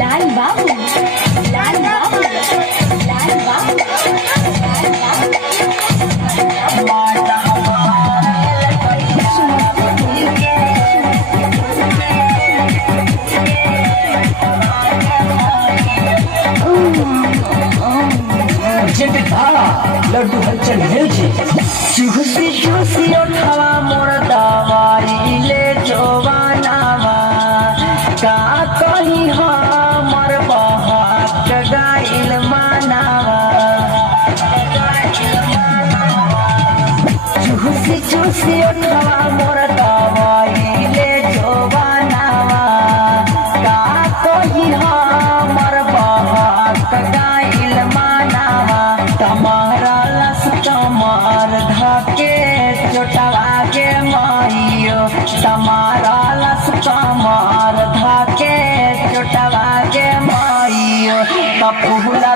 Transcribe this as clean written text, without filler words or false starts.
लाल बाबू लाल बाबू लाल बाबू लड्डू हलचल चूसी चूसी उठावा मोर दवाई ले जोवानावा का कही हमर बहाक गाइल मानावा चूसी चूसी उठावा मोर दवाई ले जोवानावा का कही हमर बहाक गाइल मानावा तमारा लस कमार धाके चोटवा के मारियो तमारा लस कमार धाके चोटवा के मारियो तपुला